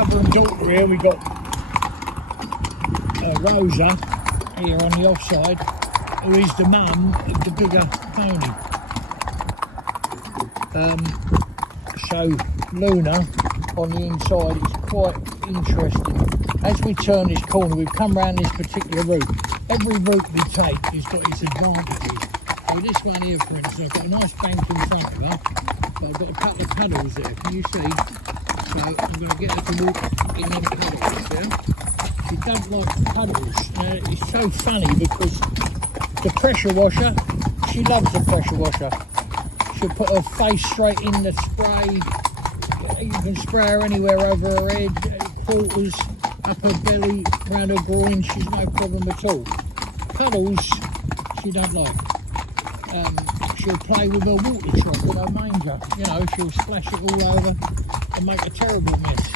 mother and daughter here. We got Rosa here on the offside, who is the mum of the bigger pony. So Luna on the inside is quite interesting. As we turn this corner, we've come round this particular route. Every route we take has got its advantages. So this one here, for instance, I've got a nice bank in front of her, but I've got a couple of puddles there, can you see? So I'm going to get her to walk in them puddles there. She doesn't like puddles. It's so funny because the pressure washer, she loves the pressure washer. She'll put her face straight in the spray. You can spray her anywhere over her head, quarters, up her belly, round her groin. She's no problem at all. Puddles, she don't like. She'll play with her water truck with her manger. You know, she'll splash it all over and make a terrible mess.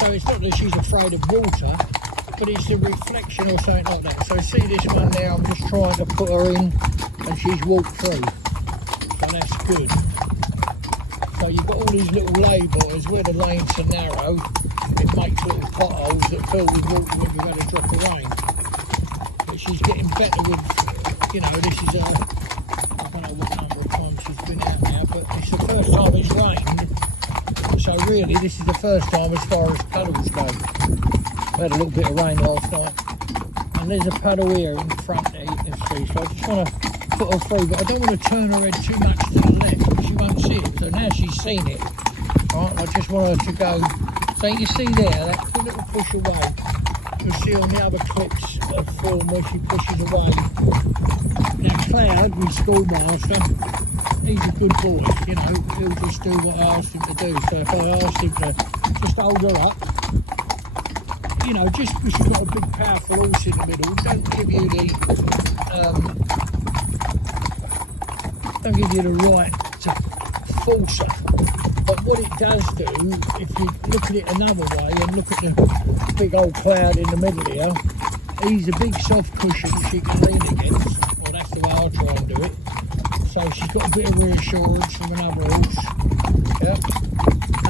So it's not that she's afraid of water, but it's the reflection or something like that. So see this one there, I'm just trying to put her in and she's walked through. So that's good. So you've got all these little lay borders where the lanes are narrow. It makes little potholes that fill with water when you've had a drop of rain. But she's getting better with, you know, this is I don't know what number of times she's been out now, but it's the first time it's rained. So really, this is the first time as far as puddles go. We had a little bit of rain last night. And there's a puddle here in front there you can see. So I just want to put her through, but I don't want to turn her head too much to the left because she won't see it. So now she's seen it. Right, I just want her to go. So you see there, that little push away. You'll see on the other clips of film where she pushes away. Now Cloud, my schoolmaster, he's a good boy, you know, he'll just do what I asked him to do. So if I asked him to just hold her up, you know, just because you've got a big powerful horse in the middle, don't give you the right to force her. But what it does do, if you look at it another way and look at the big old Cloud in the middle here, he's a big soft cushion she can lean against. Well, that's the way I'll try and do it. So she's got a bit of reassurance from another horse. Yep.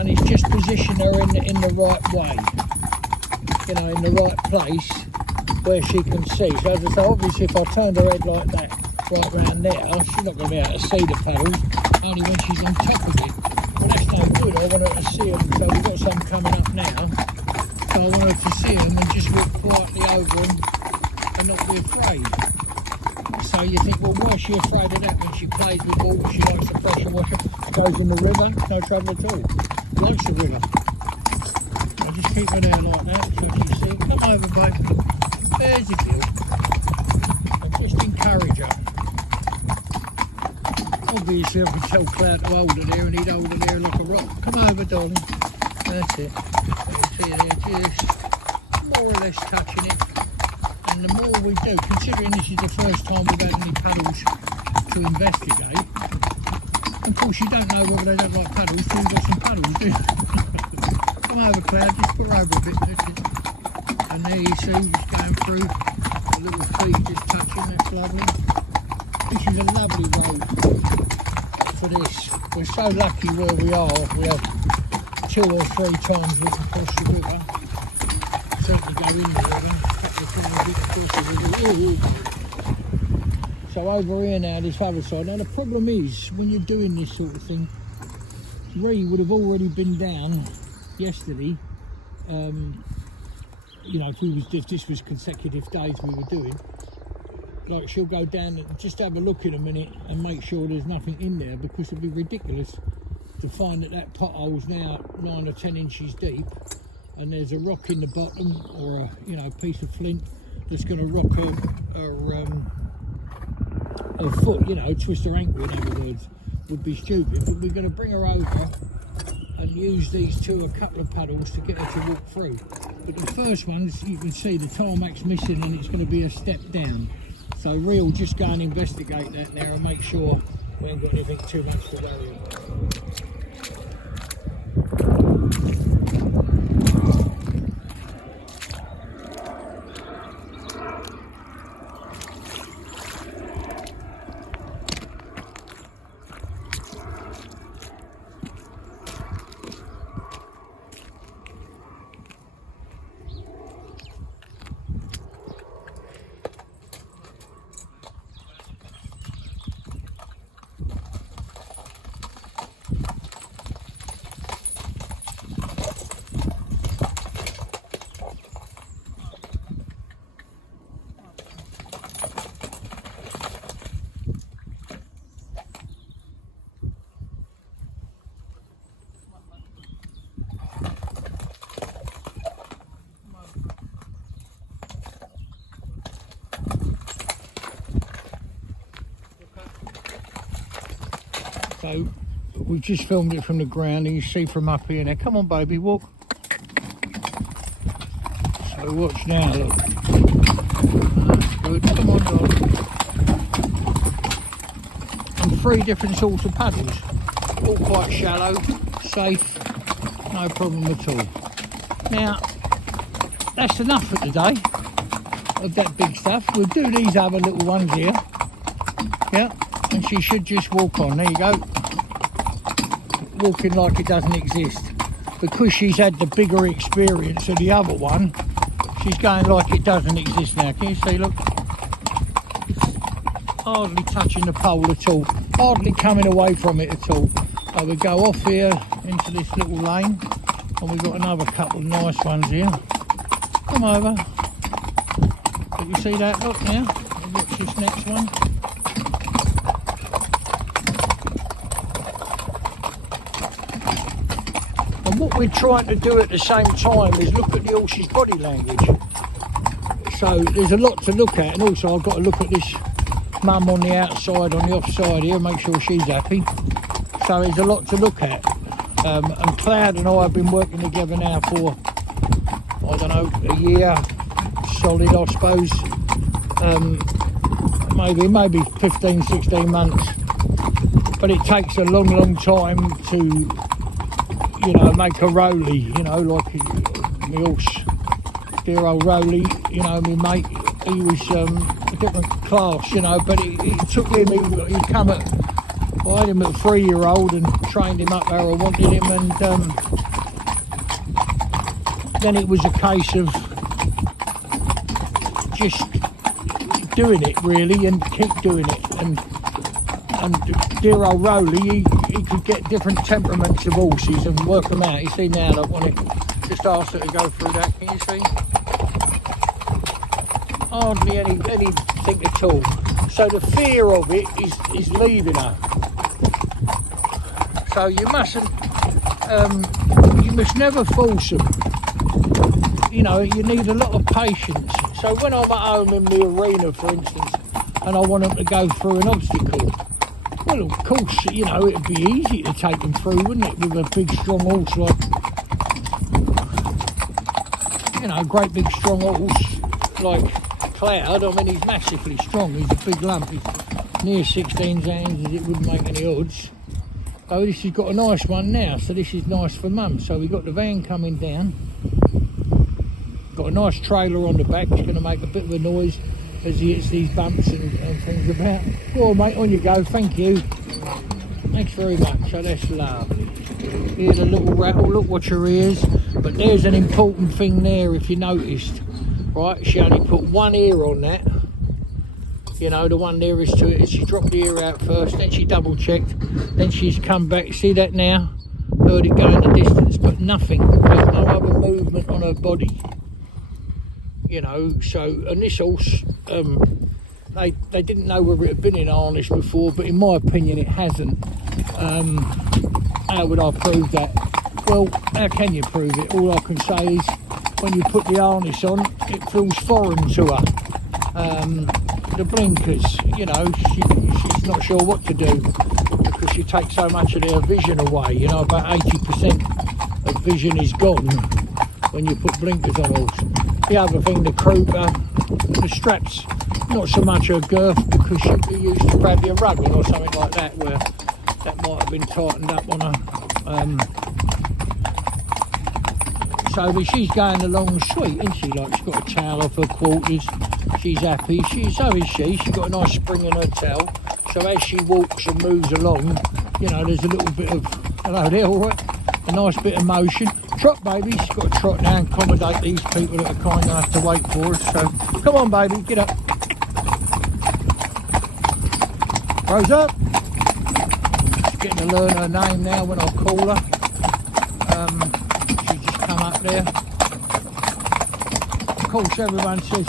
And he's just positioned her in the right way. You know, in the right place where she can see. So as I say, obviously if I turned her head like that, right round there, she's not going to be able to see the puddles, only when she's on top of it. Well, that's no good. I want her to see them. So we've got some coming up now. So I want her to see them and just walk quietly over them and not be afraid. So you think, well, why is she afraid of that when she plays with water? She likes the pressure washer, goes in the river, no trouble at all. Likes the river. So just keep her there like that so she see it. Come over, babe. There's your deal. And just encourage her. Obviously, I could tell Cloud to hold her there and he'd hold her there like a rock. Come over, darling. That's it. You can see there, just more or less touching it. And the more we do, considering this is the first time we've had any puddles to investigate, of course you don't know whether they don't like puddles till you've got some puddles, do you? Come over, Cloud, just put her over a bit. And there you see, just going through, the little feet just touching, that's lovely. This is a lovely road for this. We're so lucky where we are. We have 2 or 3 times we can cross the river. Certainly go in the river. So over here now, this other side. Now the problem is, when you're doing this sort of thing, Ree would have already been down yesterday. You know, if this was consecutive days we were doing. Like she'll go down and just have a look in a minute and make sure there's nothing in there, because it'd be ridiculous to find that pothole's now 9 or 10 inches deep and there's a rock in the bottom or a piece of flint that's going to rock her foot, twist her ankle, in other words. Would be stupid. But we're going to bring her over and use these a couple of puddles to get her to walk through. But the first one, you can see the tarmac's missing and it's going to be a step down. So we'll just go and investigate that now and make sure we ain't got anything too much to worry about. So we've just filmed it from the ground, and you see from up here now. Come on, baby, walk. So watch now, look. That's good. Come on, dog. And 3 different sorts of puddles, all quite shallow, safe, no problem at all. Now, that's enough for today of that big stuff. We'll do these other little ones here. Yeah, and she should just walk on. There you go. Walking like it doesn't exist. Because she's had the bigger experience of the other one, she's going like it doesn't exist now. Can you see, look? Hardly touching the pole at all. Hardly coming away from it at all. So we go off here into this little lane, and we've got another couple of nice ones here. Come over. Can you see that? Look now. Watch this next one. And what we're trying to do at the same time is look at the horse's body language. So there's a lot to look at, and also I've got to look at this mum on the outside, on the offside here, make sure she's happy. So there's a lot to look at. And Cloud and I have been working together now for, I don't know, a year solid, I suppose. Maybe 15, 16 months. But it takes a long, long time to, you know, make a Rolly, you know, like my horse, dear old Rolly, you know, my mate, he was a different class, you know, but it took him, he come at, I had him at a 3-year-old and trained him up where I wanted him, and then it was a case of just doing it really, and keep doing it, and dear old Rolly, he could get different temperaments of horses and work them out. You see now, look, when it just asked her to go through that, can you see? Hardly anything at all. So the fear of it is leaving her. So you must never force them. You know, you need a lot of patience. So when I'm at home in the arena, for instance, and I want them to go through an obstacle, well, of course, you know, it'd be easy to take them through, wouldn't it, with a big strong horse like, you know, a great big strong horse like Cloud. I mean, he's massively strong. He's a big lump. He's near 16 hands, as it wouldn't make any odds. Oh, this has got a nice one now, so this is nice for mum. So we've got the van coming down. Got a nice trailer on the back. It's going to make a bit of a noise as he hits these bumps and things about. Go on, mate, on you go. Thank you. Thanks very much. So that's lovely. Hear the little rattle. Look what her ears. But there's an important thing there, if you noticed. Right, she only put one ear on that. You know, the one nearest to it. She dropped the ear out first, then she double checked, then she's come back. See that now? Heard it go in the distance, but nothing. There's no other movement on her body. You know, so, and this horse, they didn't know whether it had been in harness before, but in my opinion it hasn't. How would I prove that? Well, how can you prove it? All I can say is when you put the harness on, it feels foreign to her. The blinkers, you know, she's not sure what to do because she takes so much of their vision away. You know, about 80% of vision is gone when you put blinkers on horse. The other thing, the crouper, the straps, not so much her girth, because she'd be used to grab your rug on or something like that, where that might have been tightened up on her. So she's going along sweet, isn't she? Like, she's got a towel off her quarters. She's happy. So is she. She's got a nice spring in her tail. So as she walks and moves along, you know, there's a little bit of, hello there, all right? A nice bit of motion. Trot, baby. She's got to trot now and accommodate these people that are kind enough to wait for us. So come on, baby, get up. Rosa. She's getting to learn her name now when I call her. She's just come up there. Of course, everyone says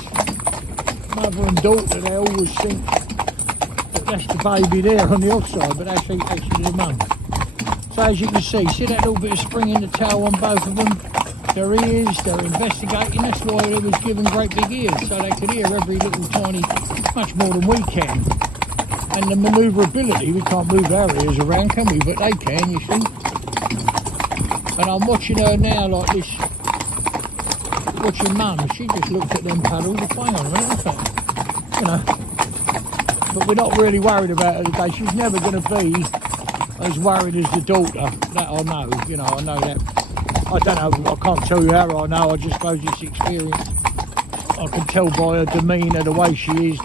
mother and daughter, they always think that that's the baby there on the offside, but actually the mum. So as you can see that little bit of spring in the tail on both of them. Their ears, they're investigating. That's why they was given great big ears, so they could hear every little tiny, much more than we can. and the manoeuvrability. We can't move our ears around, can we? But they can, you see. And I'm watching her now like this, watching Mum. She just looked at them paddles. Hang on a minute, what's that? You know. But we're not really worried about her today. She's never going to be as worried as the daughter. That I know. You know, I know that. I don't know. I can't tell you how I know. I just suppose it's experience. I can tell by her demeanour, the way she is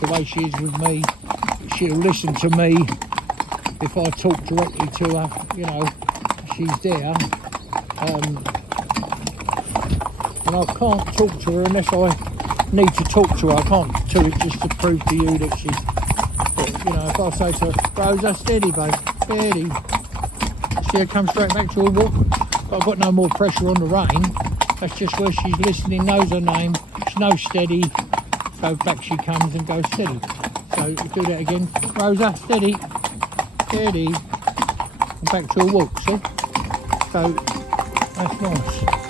with me. She'll listen to me if I talk directly to her. You know, she's there. And I can't talk to her unless I need to talk to her. I can't do it just to prove to you that she's. But, you know, if I say to her, Rosa, steady, babe, steady. See her come straight back to her walk. But I've got no more pressure on the rein. That's just where she's listening, knows her name. She knows steady. So back she comes and goes steady. So do that again. Rosa, steady, steady. And back to her walk, see? So that's nice.